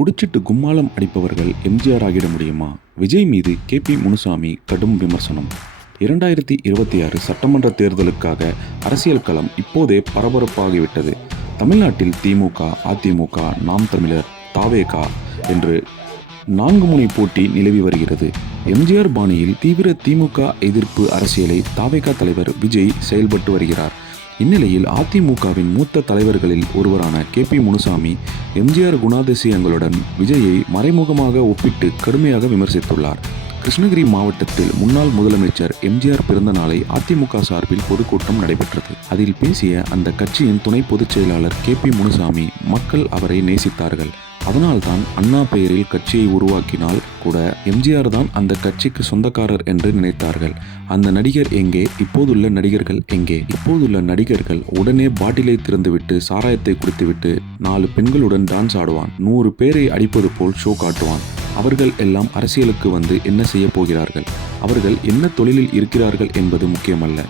குடிச்சிட்டு கும்மாளம் அடிப்பவர்கள் எம்ஜிஆர் ஆகிட முடியுமா? விஜய் மீது KP முனுசாமி கடும் விமர்சனம். 2026 சட்டமன்ற தேர்தலுக்காக அரசியல் களம் இப்போதே பரபரப்பாகிவிட்டது. தமிழ்நாட்டில் திமுக, அதிமுக, நாம் தமிழர், தாவேகா என்று 4 முனை போட்டி நிலவி வருகிறது. எம்ஜிஆர் பாணியில் தீவிர திமுக எதிர்ப்பு அரசியலை தாவேகா தலைவர் விஜய் செயல்பட்டு வருகிறார். இந்நிலையில் அதிமுகவின் மூத்த தலைவர்களில் ஒருவரான KP முனுசாமி எம்ஜிஆர் குணாதிசயங்களுடன் விஜயை மறைமுகமாக ஒப்பிட்டு கடுமையாக விமர்சித்துள்ளார். கிருஷ்ணகிரி மாவட்டத்தில் முன்னாள் முதலமைச்சர் எம்ஜிஆர் பிறந்த நாளை அதிமுக சார்பில் பொதுக்கூட்டம் நடைபெற்றது. அதில் பேசிய அந்த கட்சியின் துணை பொதுச் செயலாளர் KP முனுசாமி, மக்கள் அவரை நேசித்தார்கள், அதனால்தான் அண்ணா பெயரில் கட்சியை உருவாக்கினால் கூட எம்ஜிஆர் தான் அந்த கட்சிக்கு சொந்தக்காரர் என்று நினைத்தார்கள். அந்த நடிகர் எங்கே? இப்போதுள்ள நடிகர்கள் எங்கே? இப்போதுள்ள நடிகர்கள் உடனே பாட்டிலை திறந்துவிட்டு சாராயத்தை குடித்துவிட்டு 4 பெண்களுடன் டான்ஸ் ஆடுவான், 100 பேரை அடிப்பது போல் ஷோ காட்டுவான். அவர்கள் எல்லாம் அரசியலுக்கு வந்து என்ன செய்ய போகிறார்கள்? அவர்கள் என்ன தொழிலில் இருக்கிறார்கள் என்பது முக்கியமல்ல.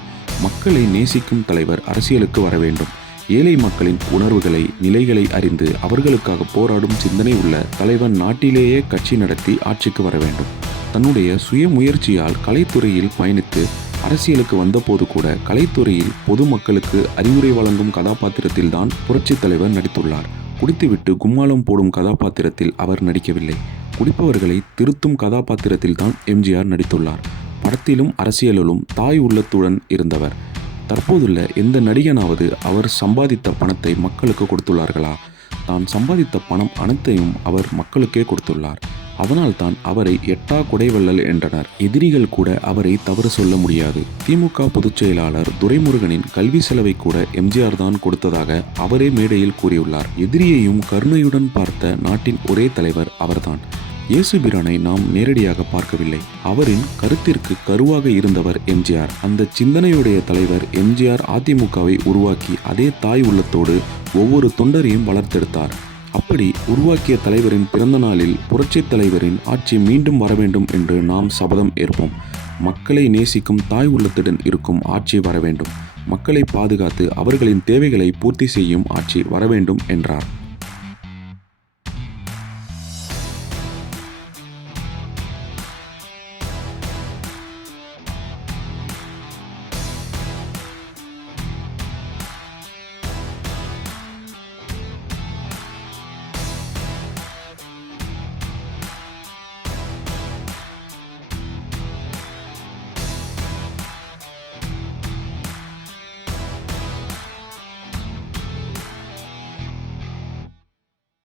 மக்களை நேசிக்கும் தலைவர் அரசியலுக்கு வர வேண்டும். ஏழை மக்களின் உணர்வுகளை, நிலைகளை அறிந்து அவர்களுக்காக போராடும் சிந்தனை உள்ள தலைவன் நாட்டிலேயே கட்சி நடத்தி ஆட்சிக்கு வர வேண்டும். தன்னுடைய சுய முயற்சியால் கலைத்துறையில் பயணித்து அரசியலுக்கு வந்தபோது கூட கலைத்துறையில் பொதுமக்களுக்கு அறிவுரை வழங்கும் கதாபாத்திரத்தில் தான் புரட்சி தலைவர் நடித்துள்ளார். குடித்துவிட்டு கும்மாளம் போடும் கதாபாத்திரத்தில் அவர் நடிக்கவில்லை. குடிப்பவர்களை திருத்தும் கதாபாத்திரத்தில் தான் எம்ஜிஆர் நடித்துள்ளார். படத்திலும் அரசியலிலும் தாய் உள்ளத்துடன் இருந்தவர். தற்போதுள்ள எந்த நடிகனாவது அவர் சம்பாதித்த பணத்தை மக்களுக்கு கொடுத்துள்ளார்களா? தான் சம்பாதித்த பணம் அனைத்தையும் அவர் மக்களுக்கே கொடுத்துள்ளார். அதனால் தான் அவரை எட்டா குடைவள்ளல் என்றனர். எதிரிகள் கூட அவரை தவறு சொல்ல முடியாது. திமுக பொதுச் செயலாளர் துரைமுருகனின் கல்வி செலவை கூட எம்ஜிஆர் தான் கொடுத்ததாக அவரே மேடையில் கூறியுள்ளார். எதிரியையும் கருணையுடன் பார்த்த நாட்டின் ஒரே தலைவர் அவர்தான். இயேசுபிரானை நாம் நேரடியாக பார்க்கவில்லை. அவரின் கருத்திற்கு கருவாக இருந்தவர் எம்ஜிஆர். அந்த சிந்தனையுடைய தலைவர் எம்ஜிஆர் அதிமுகவை உருவாக்கி அதே தாய் உள்ளத்தோடு ஒவ்வொரு தொண்டரையும் வளர்த்தெடுத்தார். அப்படி உருவாக்கிய தலைவரின் பிறந்த நாளில் புரட்சி தலைவரின் ஆட்சி மீண்டும் வர வேண்டும் என்று நாம் சபதம் ஏற்போம். மக்களை நேசிக்கும் தாய் உள்ளத்துடன் இருக்கும் ஆட்சி வர வேண்டும். மக்களை பாதுகாத்து அவர்களின் தேவைகளை பூர்த்தி செய்யும் ஆட்சி வர வேண்டும் என்றார்.